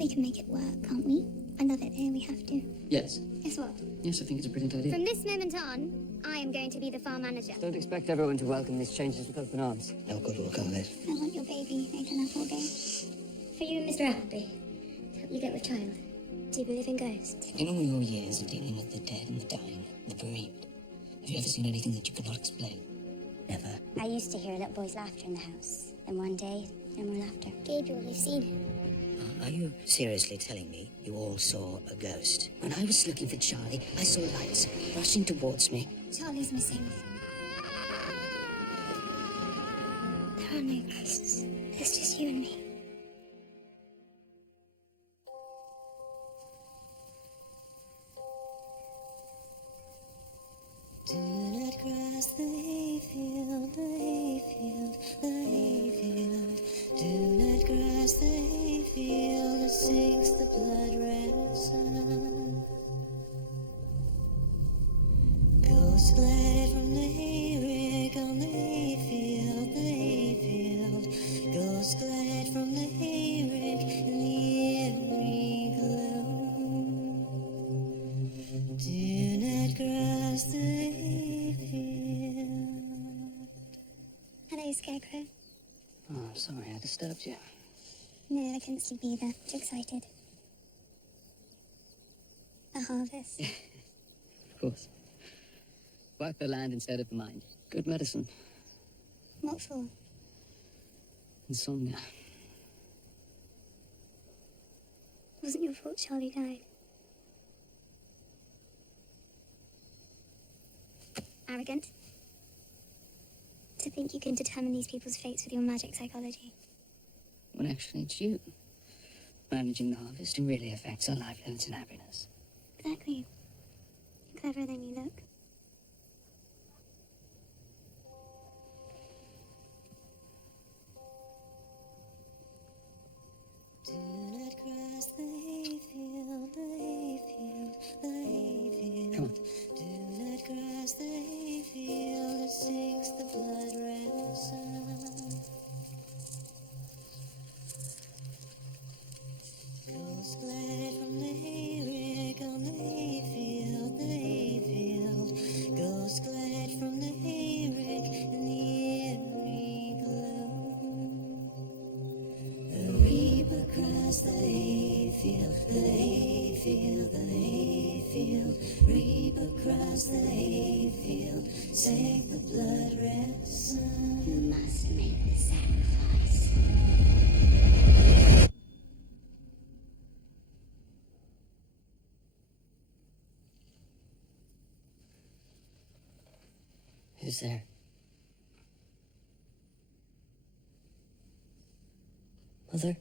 We can make it work, can't we? I love it here, we have to. Yes. Guess what? Yes, I think it's a brilliant idea. From this moment on, I am going to be the farm manager. Don't expect everyone to welcome these changes with open arms. No good will come of it. I want your baby, Nathan Applegate. For you and Mr. Appleby. To help you get with child. Do you believe in ghosts? In all your years of dealing with the dead and the dying, the bereaved, have you ever seen anything that you could not explain? Never. I used to hear a little boy's laughter in the house. Then one day, no more laughter. Gabriel, you've seen him. Are you seriously telling me you all saw a ghost? When I was looking for Charlie, I saw lights rushing towards me. Charlie's missing. There are no ghosts. There's just you and me. Do not cross the hayfield, the hayfield, the hayfield. Do not cross the hayfield, it sinks the blood-red sun. Ghost glided from the hayrick on the hayfield, the hayfield. Ghost glided from the hayrick in the every gloom. Do not cross the hayfield. Hello, Scarecrow. Oh, I'm sorry I disturbed you. No, I couldn't sleep either. Too excited. A harvest. Of course. Work the land instead of the mind. Good medicine. What for? Insomnia. Wasn't your fault Charlie died. Arrogant. To think you can determine these people's fates with your magic psychology. When actually it's you. Managing the harvest who really affects our livelihoods and happiness. Exactly. You're cleverer than you look. Do not cross the hayfield, the hayfield, the hayfield. Come on. Do not cross the hayfield, it sinks the blood-red sun. Ghost glided from the hayrick on the hayfield, the hayfield. Ghost glided from the hayrick in the every gloom. The reaper crossed the hayfield, the hayfield, the hayfield. Reaper crossed the hayfield, sank the blood-red sun. You must make the sacrifice. Who's there? Mother?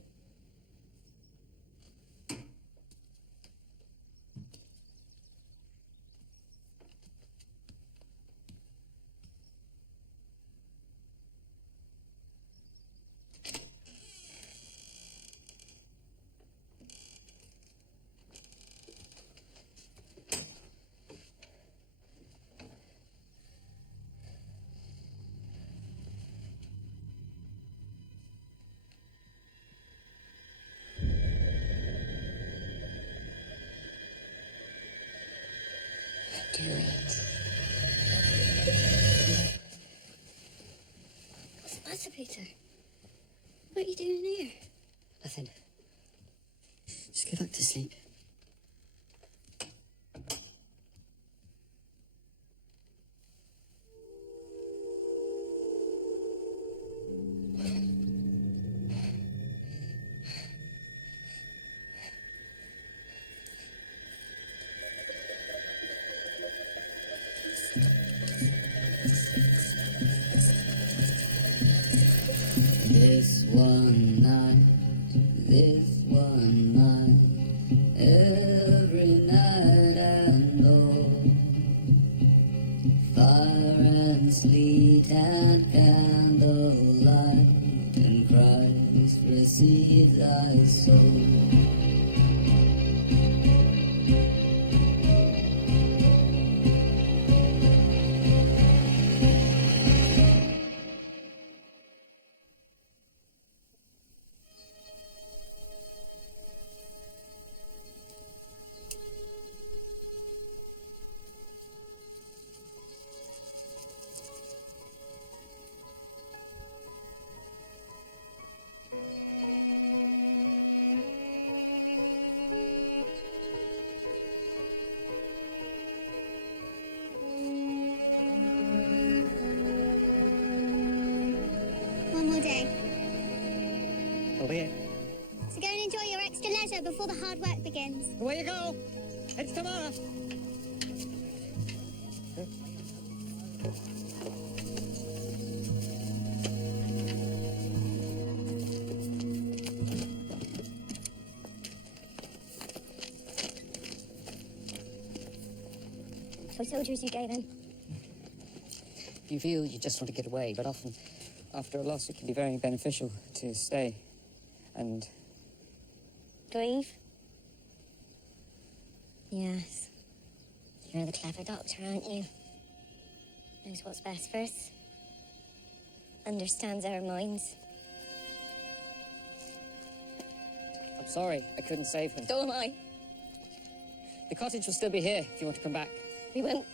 Do it. What's the matter, Peter? What are you doing here? Nothing. Just go back to sleep. This one night, every night and all, fire and sleet and candlelight, and Christ receive thy soul. So go and enjoy your extra leisure before the hard work begins. Away you go. It's tomorrow. What soldiers you gave him? You feel you just want to get away, but often, after a loss, it can be very beneficial to stay and... Grieve? Yes. You're the clever doctor, aren't you? Knows what's best for us. Understands our minds. I'm sorry, I couldn't save him. So am I. The cottage will still be here if you want to come back. We won't.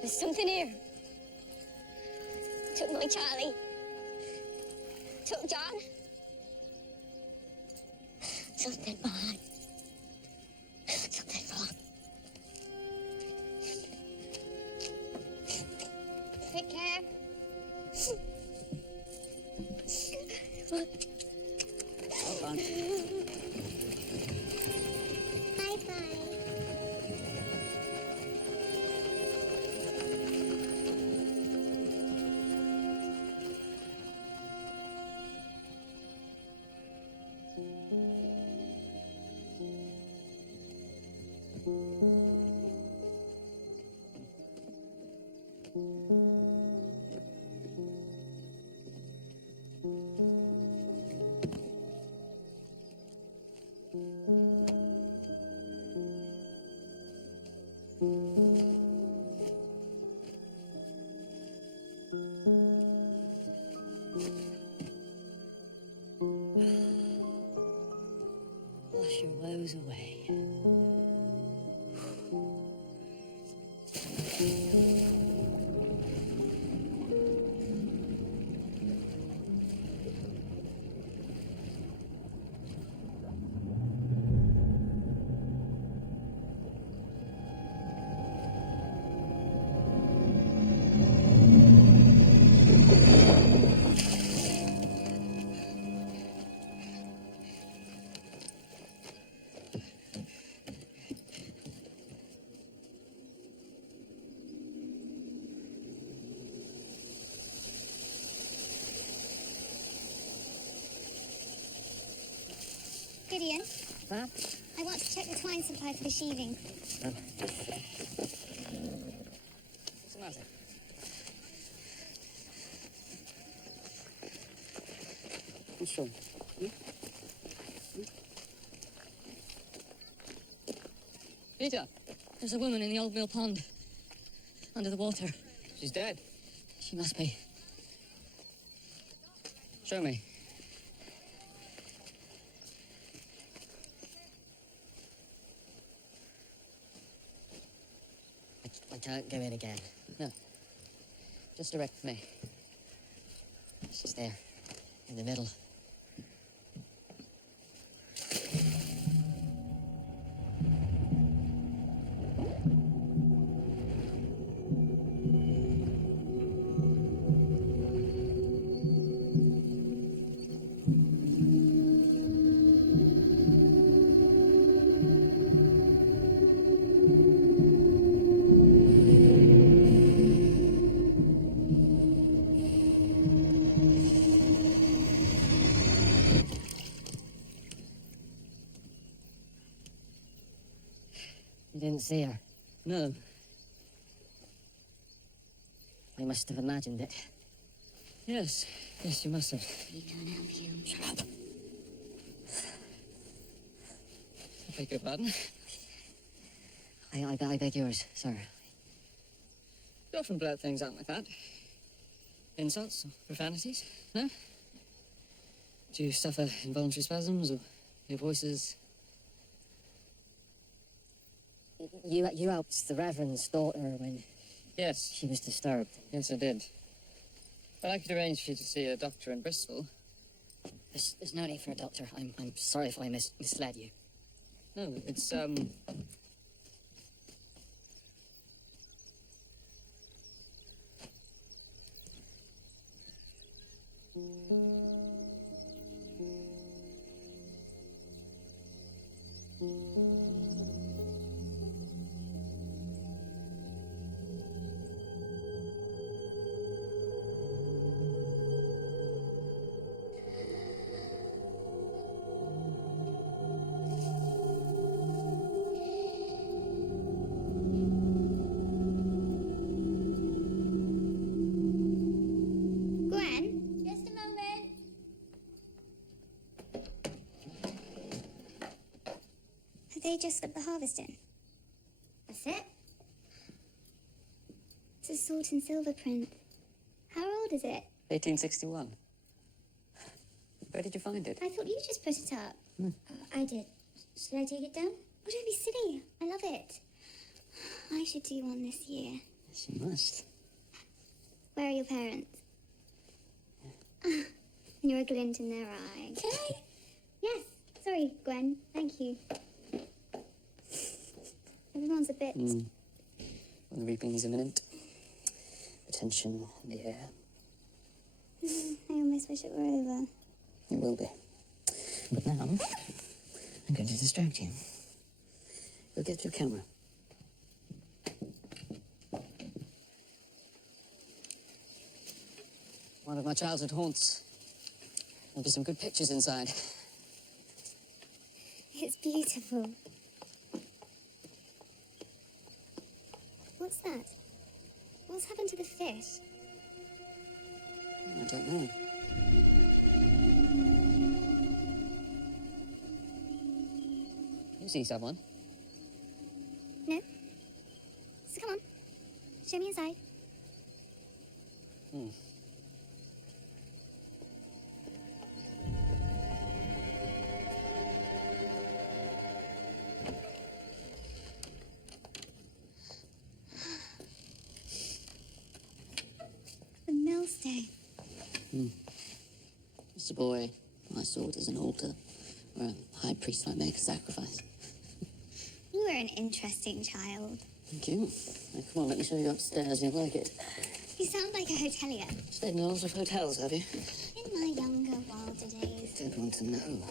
There's something here. Took my Charlie. Took John. Something bad. Something wrong. Take care. Hold on. Bye-bye. Wash your woes away. Gideon, Huh? I want to check the twine supply for the sheathing. What's the matter? What's wrong? Peter, There's a woman in the old mill pond. Under the water. she's dead. She must be. Show me. I can't go in again. No. Just direct me. She's there. In the middle. You didn't see her. No. I must have imagined it. Yes. Yes, you must have. We can't help you. Shut up. I beg your pardon. I beg yours, sir. You often blurt things out like that. Insults or profanities, no? Do you suffer involuntary spasms or your voices? You helped the Reverend's daughter when Yes. she was disturbed. Yes, I did. But I could arrange for you to see a doctor in Bristol. There's no need for a doctor. I'm sorry if I misled you. No, it's, They just got the harvest in. That's it. It's a salt and silver print. How old is it? 1861. Where did you find it? I thought you just put it up. I did. Should I take it down? Oh, don't be silly. I love it. I should do one this year. Yes, you must. Where are your parents? You're a glint in their eye. Can I? Yes. Sorry, Gwen. Thank you. Everyone's a bit... Well, the reaping is imminent. The tension in the air. I almost wish it were over. It will be. But now, I'm going to distract you. Go get your camera. One of my childhood haunts. There'll be some good pictures inside. It's beautiful. What's that? What's happened to the fish? I don't know. You see someone? No? So come on. Show me inside. The millstone. Just a boy. I saw it as an altar where a high priest might make a sacrifice. You were an interesting child. Thank you. Now, come on, let me show you upstairs. You'll like it. You sound like a hotelier. Stayed in a lot of hotels, have you? In my younger, wilder days. Don't want to know.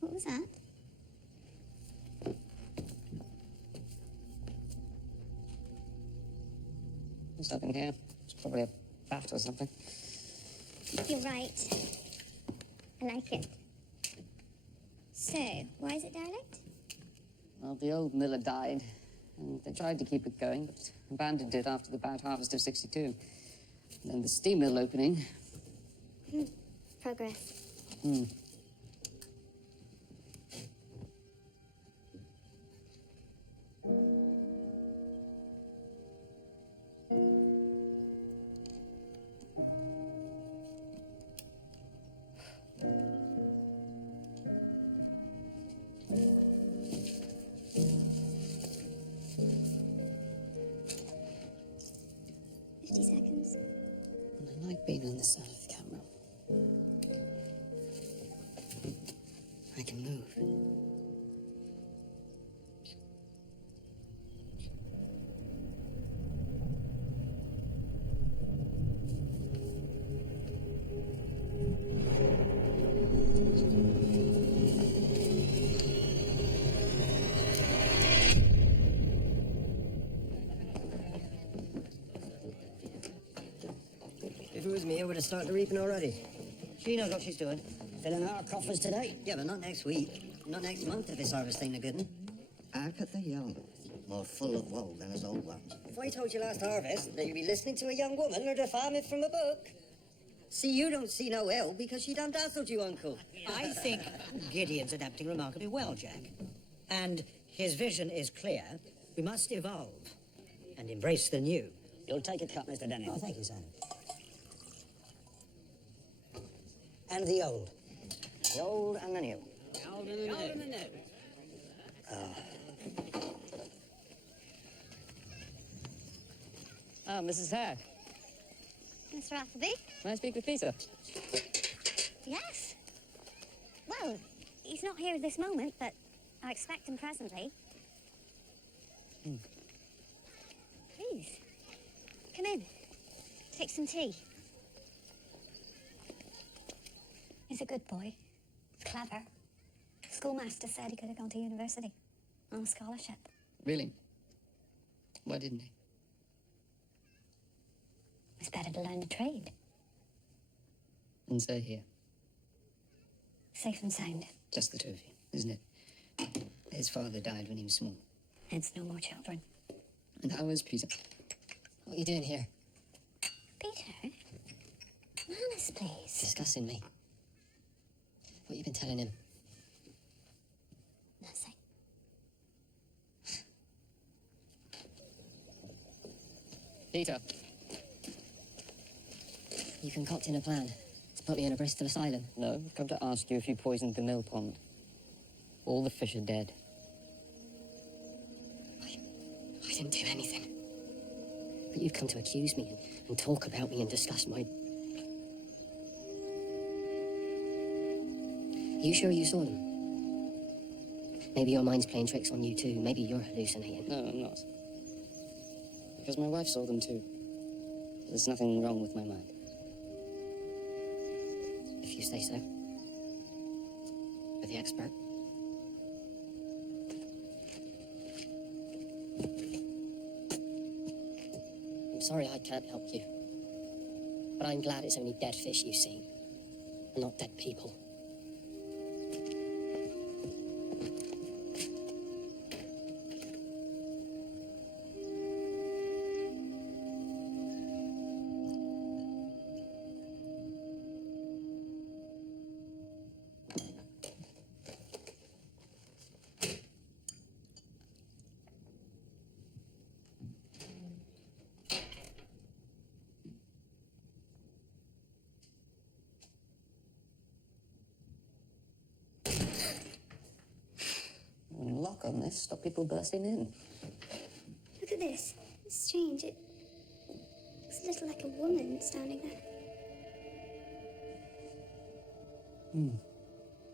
What was that? There's nothing here. It's probably a bat or something. You're right. I like it. So, why is it derelict? Well, the old miller died, and they tried to keep it going, but abandoned it after the bad harvest of '62. And then the steam mill opening. Progress. Seconds. And I like being on this side of the camera. I can move. If it was me, I would have started reaping already. She knows what she's doing. Filling our coffers today. Yeah, but not next week. Not next month if this harvest ain't a good one. Hark at the young. More full of woe than his old ones. If I told you last harvest that you'd be listening to a young woman or to farm it from a book. See, you don't see no ill because she done dazzled you, Uncle. I think Gideon's adapting remarkably well, Jack. And his vision is clear. We must evolve and embrace the new. You'll take a cut, Mr. Denny. Oh, thank you, Simon. And the old. The old and the new. The old and the new. Ah, Mrs. Hare. Mr. Appleby? May I speak with Peter? Yes. Well, he's not here at this moment, but I expect him presently. Please, come in. Take some tea. He's a good boy. Clever. Schoolmaster said he could have gone to university on a scholarship. Really? Why didn't he? It's better to learn the trade. And stay here. Safe and sound. Just the two of you, isn't it? His father died when he was small. Hence no more children. And how is Peter? What are you doing here? Peter, manners, please. Discussing me. What you been telling him? Nothing. Peter. You concocting a plan to put me in a Bristol asylum? No, I've come to ask you if you poisoned the mill pond. All the fish are dead. I didn't do anything. But you've come to accuse me and talk about me and discuss my... You sure you saw them? Maybe your mind's playing tricks on you too. Maybe you're hallucinating. No, I'm not. Because my wife saw them too. There's nothing wrong with my mind. If you say so. You're the expert. I'm sorry I can't help you. But I'm glad it's only dead fish you've seen, and not dead people. Lock on this, stop people bursting in. Look at this. It's strange. It looks a little like a woman standing there.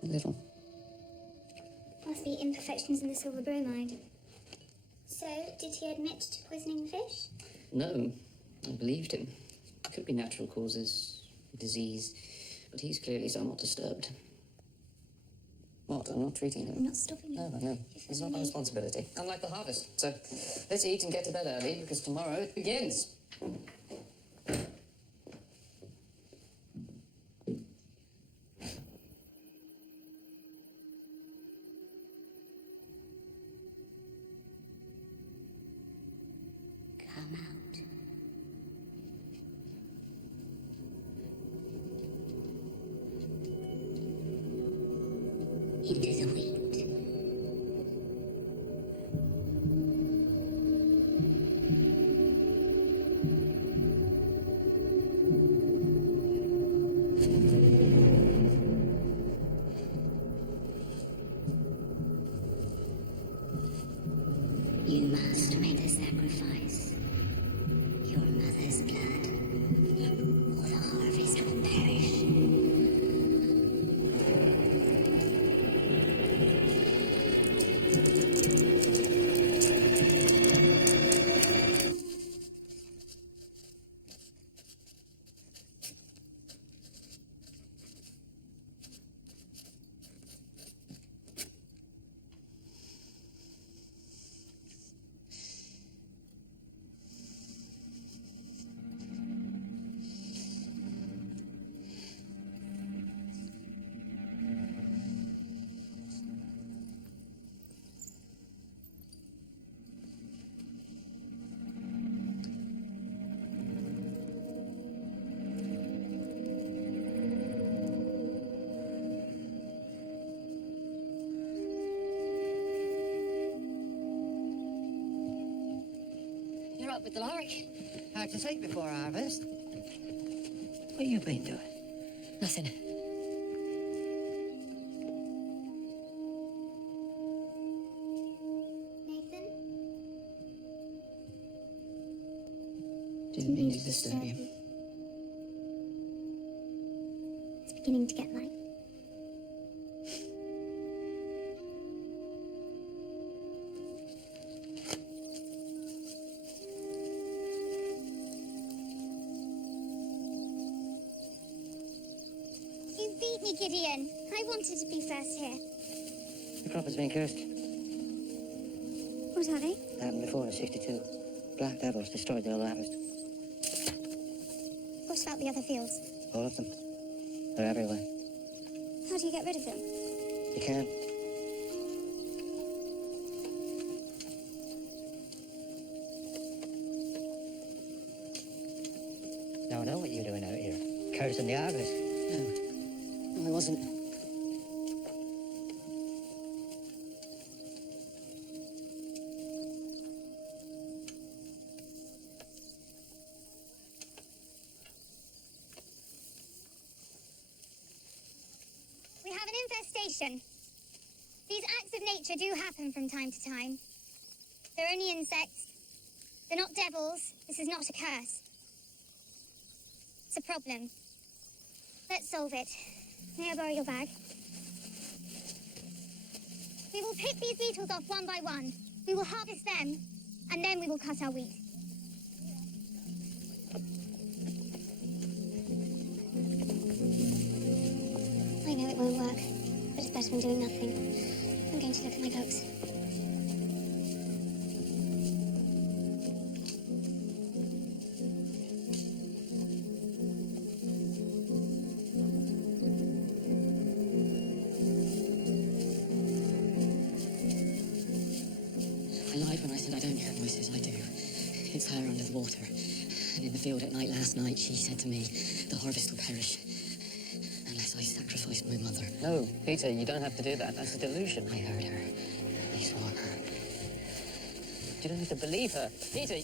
A little. Must be imperfections in the silver bromide. So, did he admit to poisoning the fish? No, I believed him. Could be natural causes, disease, but he's clearly somewhat disturbed. What? I'm not treating him. I'm not stopping you. No, I know. It's not my responsibility. Unlike the harvest. So, let's eat and get to bed early, because tomorrow it begins. Come out. Into the wheat. You must make the sacrifice. Your mother's blood, or the harvest will perish. You're up with the lark. Hard to say before harvest. What you been doing? Nothing. Nathan? Didn't mean to disturb you. It's beginning to get light. You beat me, Gideon. I wanted to be first here. The crop has been cursed. What are they? Happened before in 62. Black devils destroyed the whole harvest. What about the other fields? All of them. They're everywhere. How do you get rid of them? You can. Now I know what you're doing out here. Cursing the harvest. No, I wasn't. We have an infestation. These acts of nature do happen from time to time. They're only insects. They're not devils. This is not a curse. It's a problem. Let's solve it. May I borrow your bag? We will pick these beetles off one by one. We will harvest them, and then we will cut our wheat. I know it won't work, but it's better than doing nothing. I'm going to look at my books. I lied when I said I don't hear voices. I do. It's her under the water. And in the field at night last night, she said to me, the harvest will perish unless I sacrifice my mother. No, Peter, you don't have to do that. That's a delusion. I heard her. I saw her. You don't have to believe her. Peter!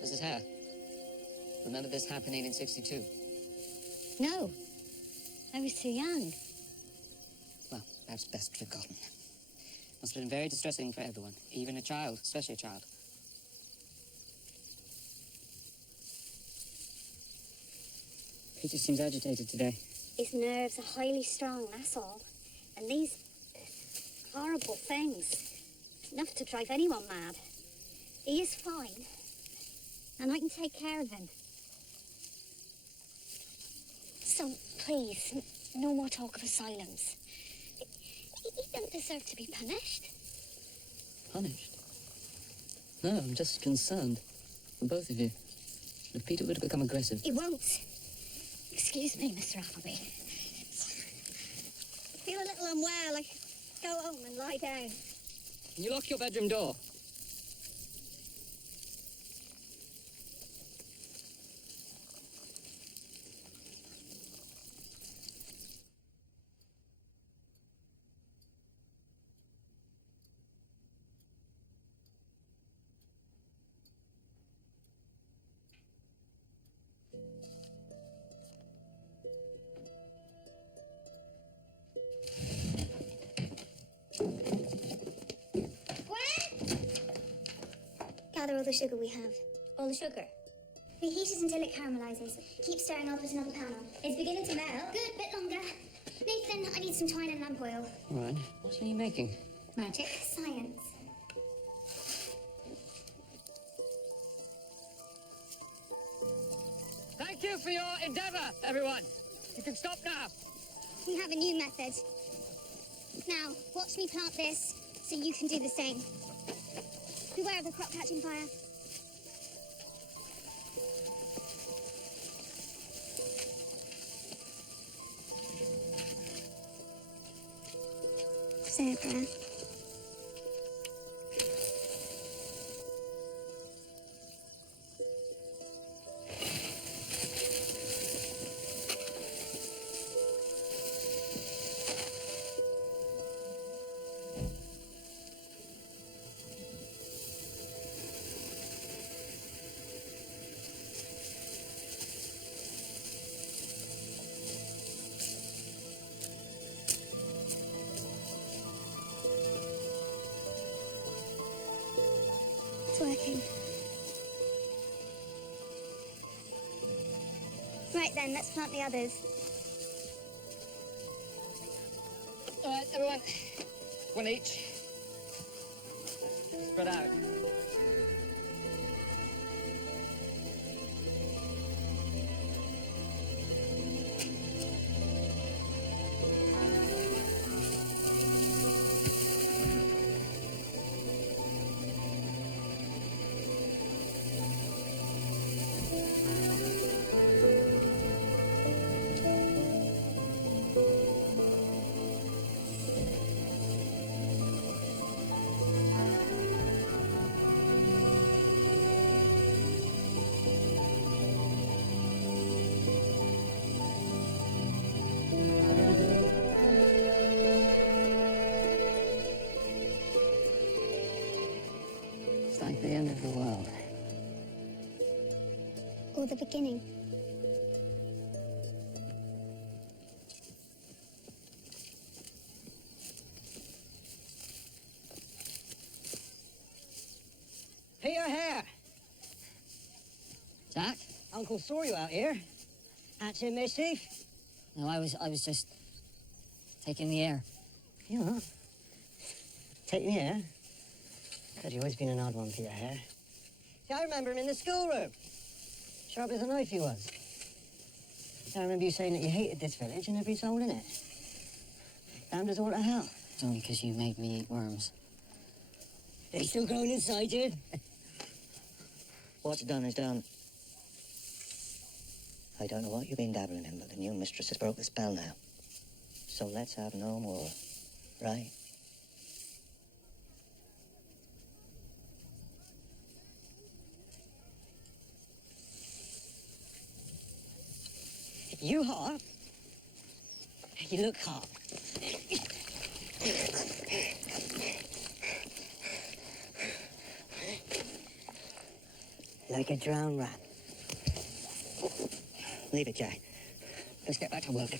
This is her. Remember this happening in 62? No. I was too young. Well, that's best forgotten. Must have been very distressing for everyone, even a child, especially a child. Peter seems agitated today. His nerves are highly strung, that's all. And these horrible things, enough to drive anyone mad. He is fine, and I can take care of him. So, please, no more talk of asylums. He don't deserve to be punished. Punished? No, I'm just concerned for both of you. If Peter were to become aggressive... He won't. Excuse me, Mr. Appleby. I feel a little unwell. I should go home and lie down. Can you lock your bedroom door? Gather all the sugar we have. All the sugar? Reheat it until it caramelizes. Keep stirring I'll put another pan on. It's beginning to melt. Good, bit longer. Nathan, I need some twine and lamp oil. All right. What are you making? Magic. Science. Thank you for your endeavor, everyone. You can stop now. We have a new method. Now, watch me plant this so you can do the same. Beware of the crop catching fire. Say a prayer. working. Right then, let's plant the others. All right, everyone. One each. Spread out. It's like the end of the world. Or the beginning. Peter Hare! Jack? Uncle saw you out here. That's him, mischief. No, I was just taking the air. You know, taking the air. God, you've always been an odd one, Peter Hare. See, I remember him in the schoolroom. Sharp as a knife he was. I remember you saying that you hated this village and every soul in it. Damned us all to hell. It's only because you made me eat worms. They still growing inside you? What's done is done. I don't know what you've been dabbling in, but the new mistress has broke the spell now. So let's have no more, right? You hot? You look hot. Like a drowned rat. Leave it, Jack. Let's get back to work.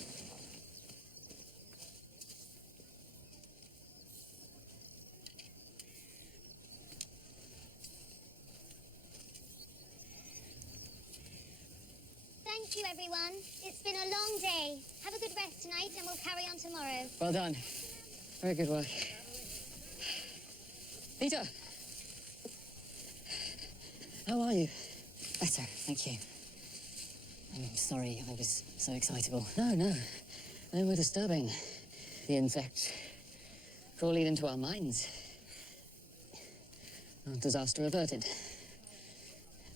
Thank you, everyone. It's been a long day. Have a good rest tonight, and we'll carry on tomorrow. Well done. Very good work. Peter! How are you? Better, thank you. I'm sorry I was so excitable. No. They were disturbing. The insects crawling into our minds. Well, disaster averted.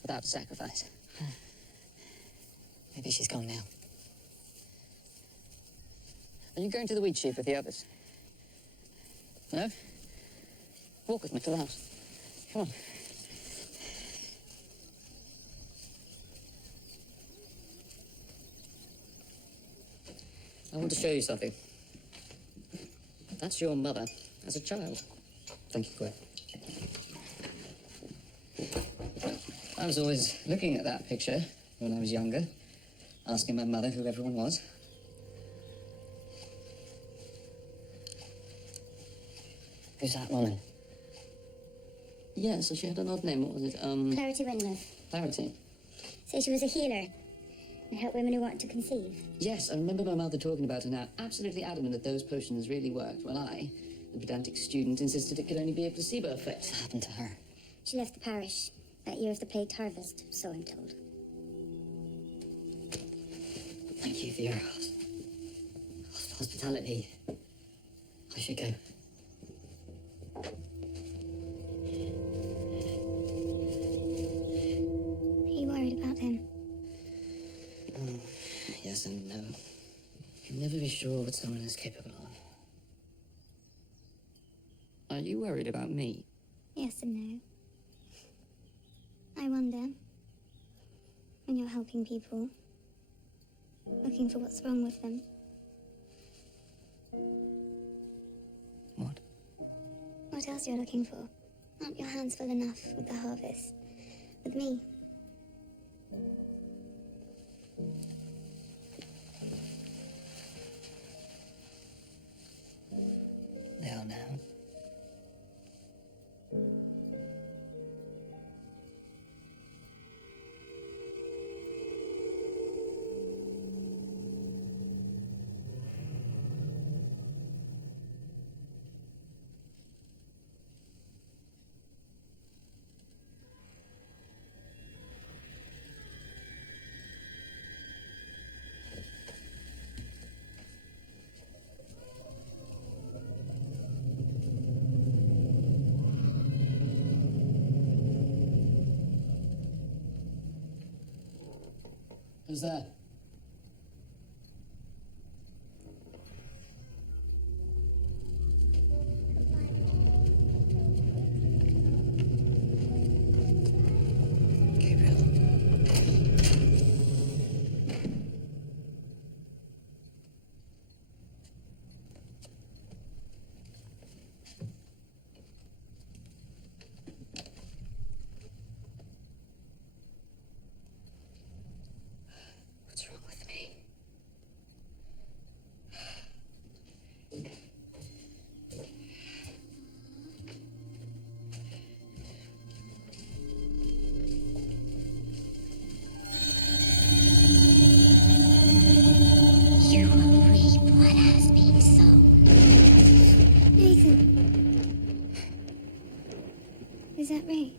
Without sacrifice. Maybe she's gone now. Are you going to the wheat sheaf with the others? No? Walk with me to the house. Come on. I want to show you something. That's your mother as a child. Thank you, Claire. I was always looking at that picture when I was younger, asking my mother who everyone was. Who's that woman? Yeah, so she had an odd name. What was it? Clarity Winlow. Clarity. So she was a healer and helped women who wanted to conceive. Yes, I remember my mother talking about her now, absolutely adamant that those potions really worked. Well, I, the pedantic student, insisted it could only be a placebo effect. What happened to her? She left the parish that year of the plagued harvest, so I'm told. Thank you for your hospitality. I should go. Are you worried about him? Yes and no. You can never be sure what someone is capable of. Are you worried about me? Yes and no. I wonder, when you're helping people, looking for what's wrong with them, What? what else you're looking for? Aren't your hands full enough with the harvest? With me? Now. was there? What's wrong with me? You will reap what has been sown. Nathan. Is that right?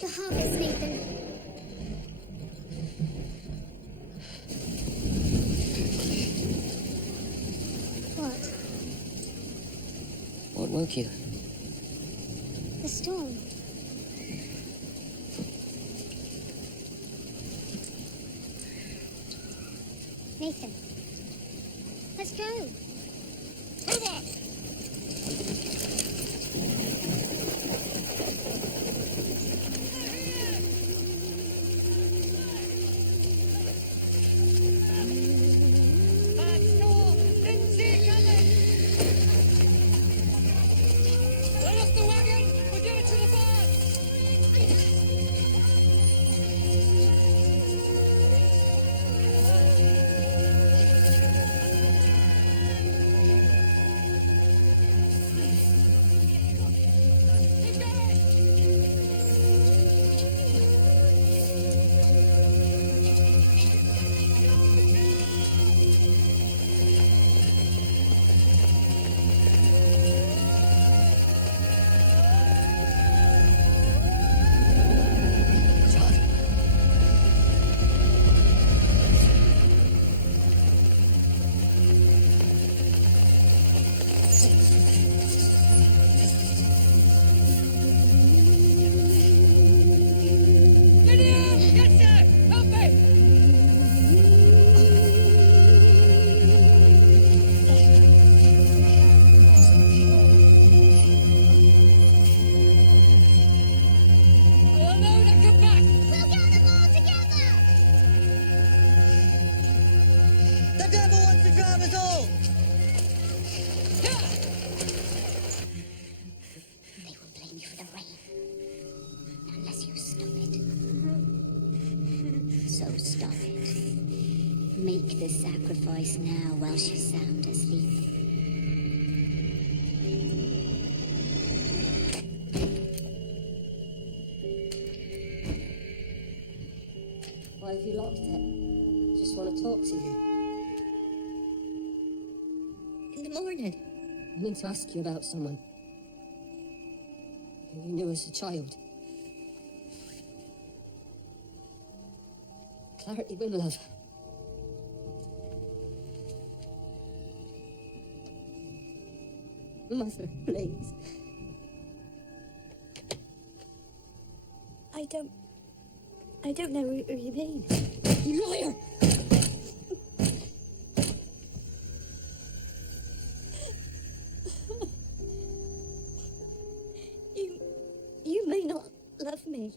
The harvest, Nathan. What? What woke you? The storm. Nathan. Let's go. Move on! Bad storm! Didn't see it coming! Let off the wagon! We'll get it to the barn! Keep going! Lydia! Get there! Help me! I'll load and come back! We'll get them all together! The devil wants to drown us all! They will blame you for the rain. Unless you stop it. So stop it. Make the sacrifice now while she's sound asleep. Why have you locked it? Just want to talk to you. In the morning. I need to ask you about someone. Who you knew as a child. Clarity with love. Mother, please. I don't know who you mean. You liar! You may not love me.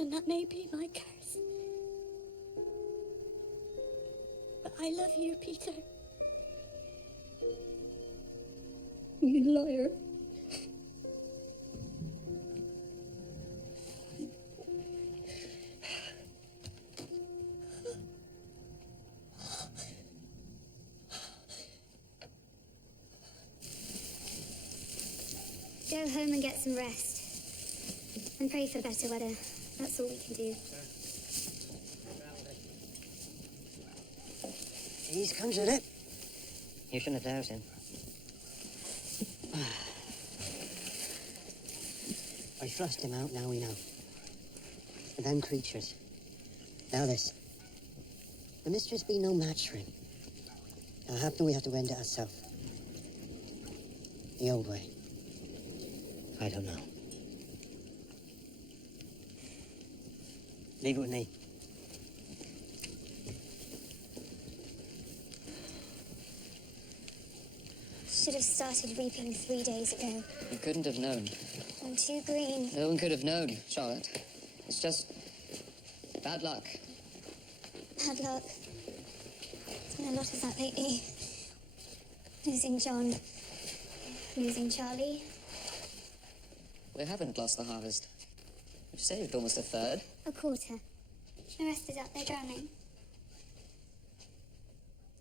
And that may be my curse. But I love you, Peter. You liar. Go home and get some rest. And pray for better weather. That's all we can do. He's conjured it. You shouldn't have doubted him. I thrust him out, now we know. And them creatures. Now this. The mistress be no match for him. Now happen we have to end it ourselves. The old way. I don't know. Leave it with me. Should have started reaping 3 days ago. You couldn't have known. I'm too green. No one could have known, Charlotte. It's just bad luck. Bad luck. There's been a lot of that lately. Losing John. Losing Charlie. We haven't lost the harvest. We've saved almost a third. A quarter. The rest is out there drowning.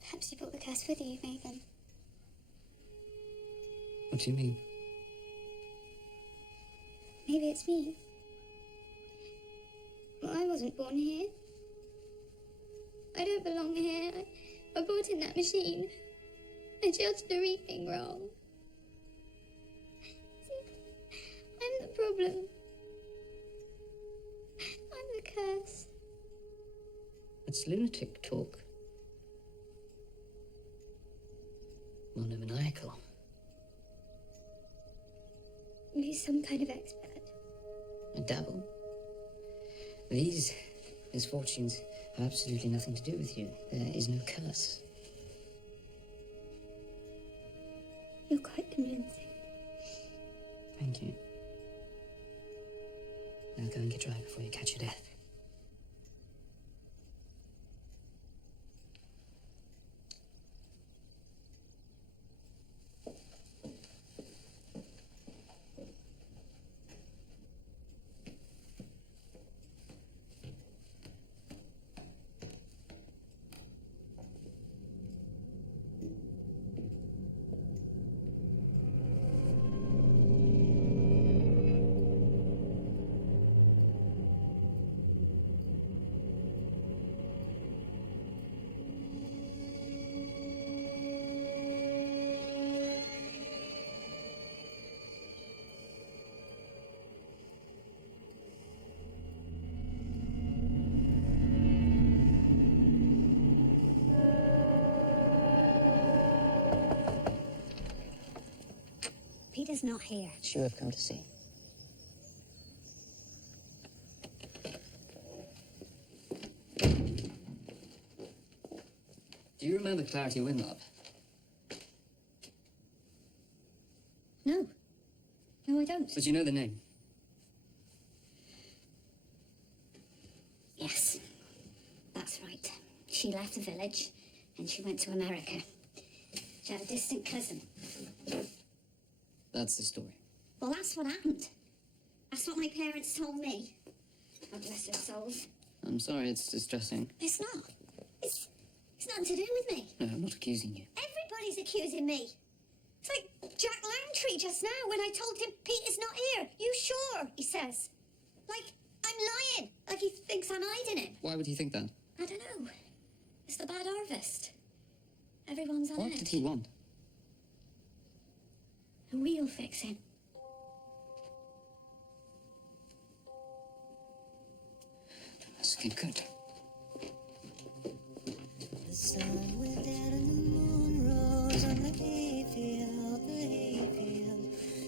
Perhaps you brought the curse with you, Megan. What do you mean? Maybe it's me. Well, I wasn't born here. I don't belong here. I brought in that machine. I judged the reaping wrong. See, I'm the problem. I'm the curse. It's lunatic talk. Monomaniacal. He's some kind of expert. A dabble. These misfortunes have absolutely nothing to do with you. There is no curse. You're quite convincing. Thank you. Now go and get dry before you catch your death. Peter's not here. It's you I've come to see. Do you remember Clarity Winlock? No. No, I don't. But you know the name. Yes. That's right. She left the village and she went to America. She had a distant cousin. That's the story. Well, that's what happened. That's what my parents told me. God bless their souls. I'm sorry, it's distressing. It's not. It's nothing to do with me. No, I'm not accusing you. Everybody's accusing me. It's like Jack Langtree just now when I told him Peter's not here. You sure? He says. Like I'm lying. Like he thinks I'm hiding him. Why would he think that? I don't know. It's the bad harvest. Everyone's on What edge. did he want? A wheel fixing. That's good. The sun went down and the moon rose on the hayfield, the hayfield.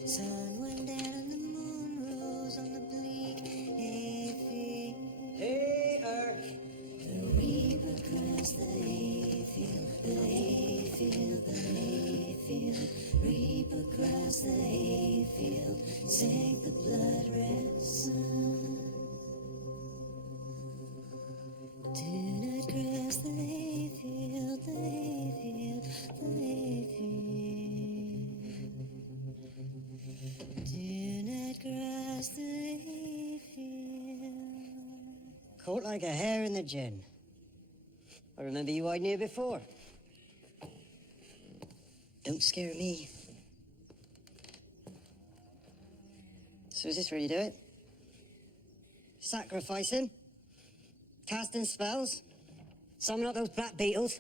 Sun went down and the moon rose on the bleak hayfield. Peter! The reaper crossed the hayfield, the hayfield, the hayfield. Reaper crossed the hayfield, sank the blood-red sun. Do not cross the hayfield, the hayfield, the hayfield. Do not cross the hayfield. Caught like a hare in the gin. I remember you hiding here before. Don't scare me. So is this where you do it? Sacrificing? Casting spells? Summon up those black beetles?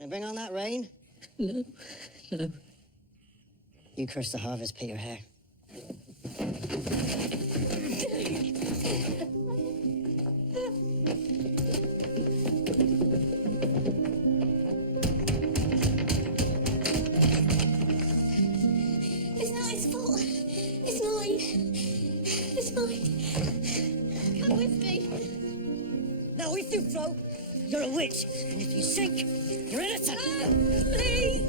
And bring on that rain? No. You curse the harvest, Peter Hare. It's not his fault. It's mine. It's mine. Come with me. throat, you're a witch. And if you sink, you're innocent. Please!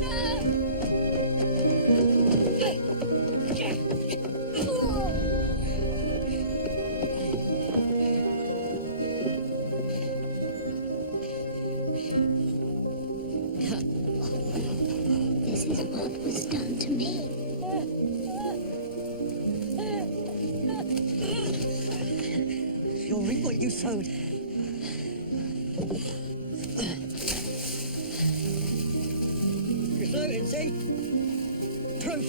This is what was done to me. You'll reap what you sowed. You're floating, see? Proof.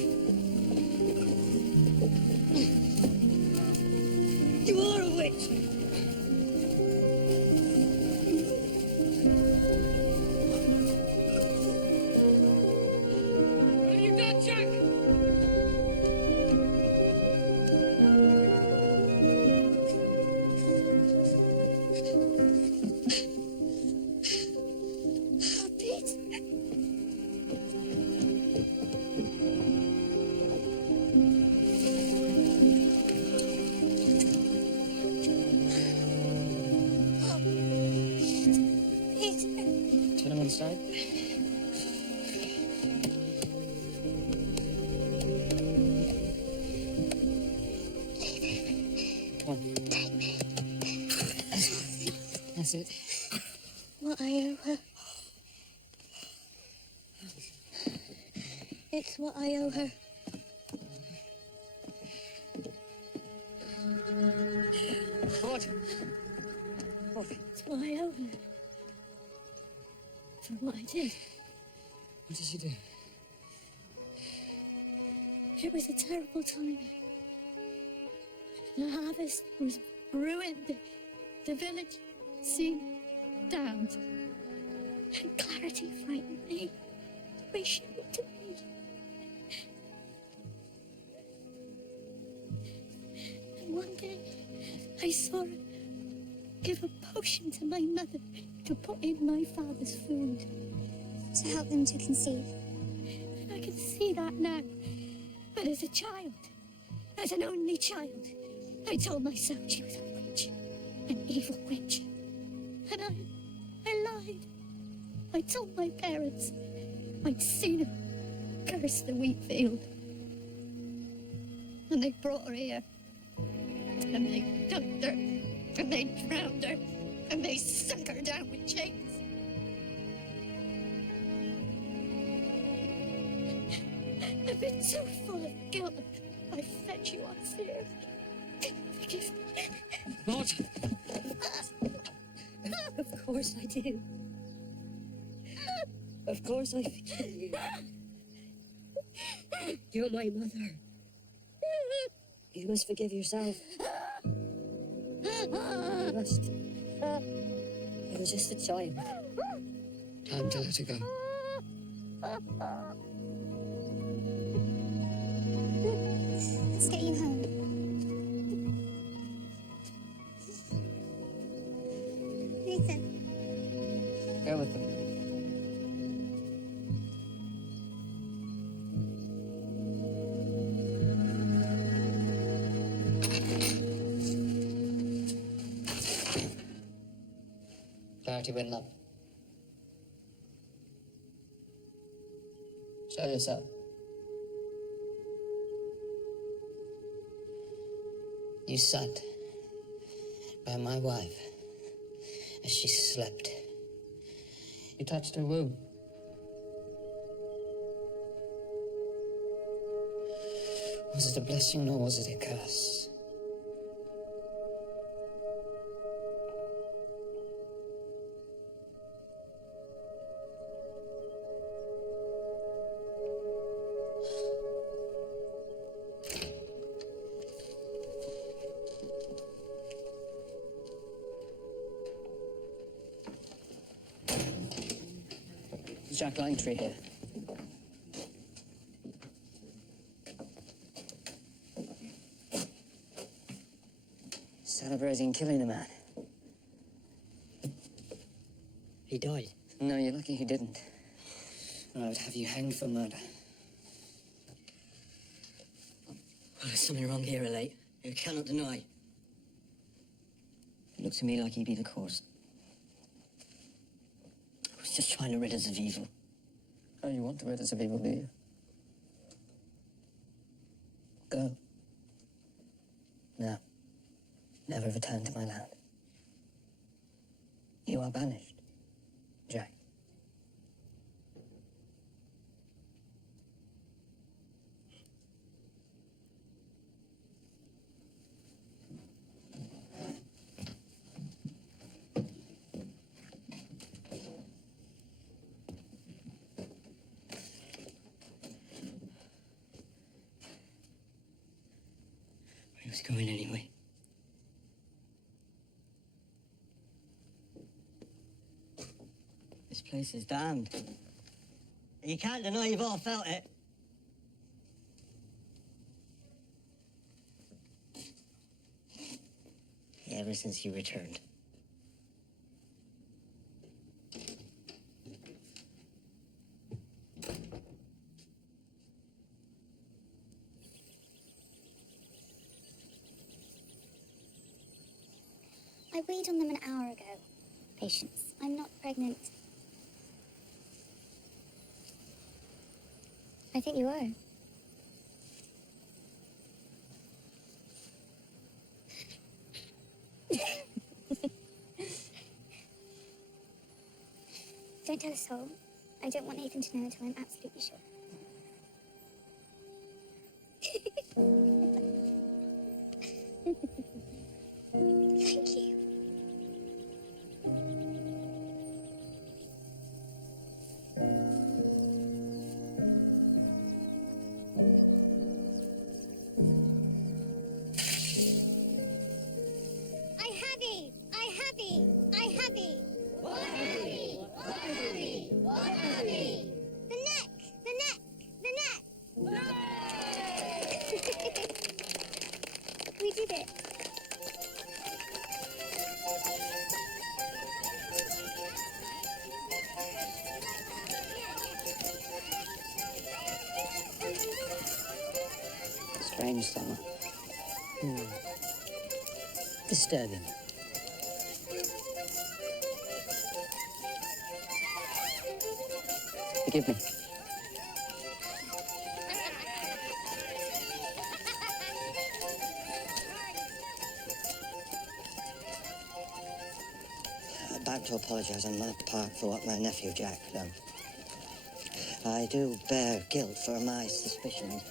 You are a witch. What have you done, Jack? Turn him on the side. Come on. Take me. That's it. What I owe her. It's what I owe her. What? What? It's what I owe her. For what I did. What did you do? It was a terrible time. The harvest was ruined. The village seemed downed. And Clarity frightened me. The way she looked at me. And one day, I saw her give a potion to my mother to put in my father's food. To help them to conceive. And I can see that now. But as a child, as an only child, I told myself she was a witch. An evil witch. And I lied. I told my parents I'd seen her curse the wheat field. And they brought her here. And they dumped her. And they drowned her. And they stuck her down with chains. I've been so full of guilt. I fed you on fear. Forgive me. What? Of course I do. Of course I forgive you. You're my mother. You must forgive yourself. You must. You were just a child. Time to let her go. Let's get you home. Nathan. Go with them. Clarity win love. Show yourself. You sat by my wife as she slept. You touched her womb. Was it a blessing or was it a curse? Jack Langtree here. Celebrating killing a man. He died. No, you're lucky he didn't. Or I would have you hanged for murder. Well, there's something wrong here, Elate. You cannot deny. It looked to me like he'd be the cause. He's just trying to rid us of evil. Oh, you want to rid us of evil, do you? Go. No. Never return to my land. You are banished, Jack. Where he was going anyway. This place is damned. You can't deny you've all felt it. Ever since you returned. I weighed on them an hour ago. Patience. I'm not pregnant. I think you are. Don't tell a soul. I don't want Nathan to know until I'm absolutely sure. Thank you. We did it. Strange summer. Disturbing. Forgive me. I'd like to apologise on my part for what my nephew Jack done. I do bear guilt for my suspicions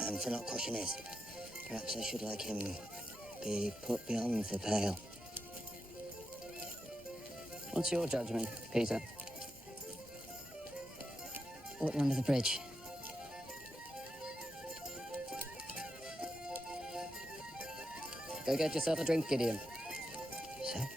and for not crushing his. Perhaps I should like him be put beyond the pale. What's your judgment, Peter? Water under the bridge. Go get yourself a drink, Gideon. Sir?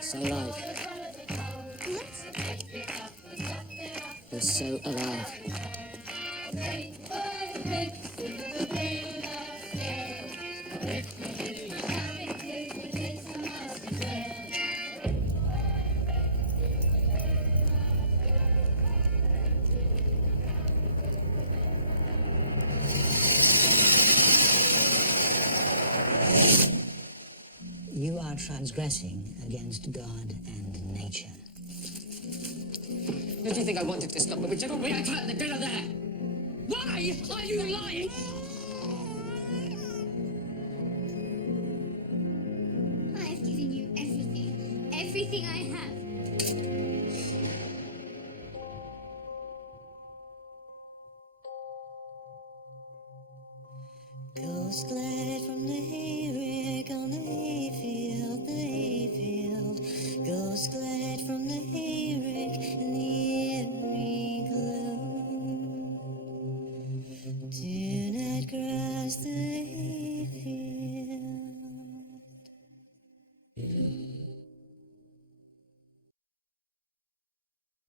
So alive. You're so alive. You are transgressing against God and nature. Did you think I wanted to stop, but whichever way I turn, the dead are there? Why are you lying? I've given you everything. Everything I have. Ghost glide from the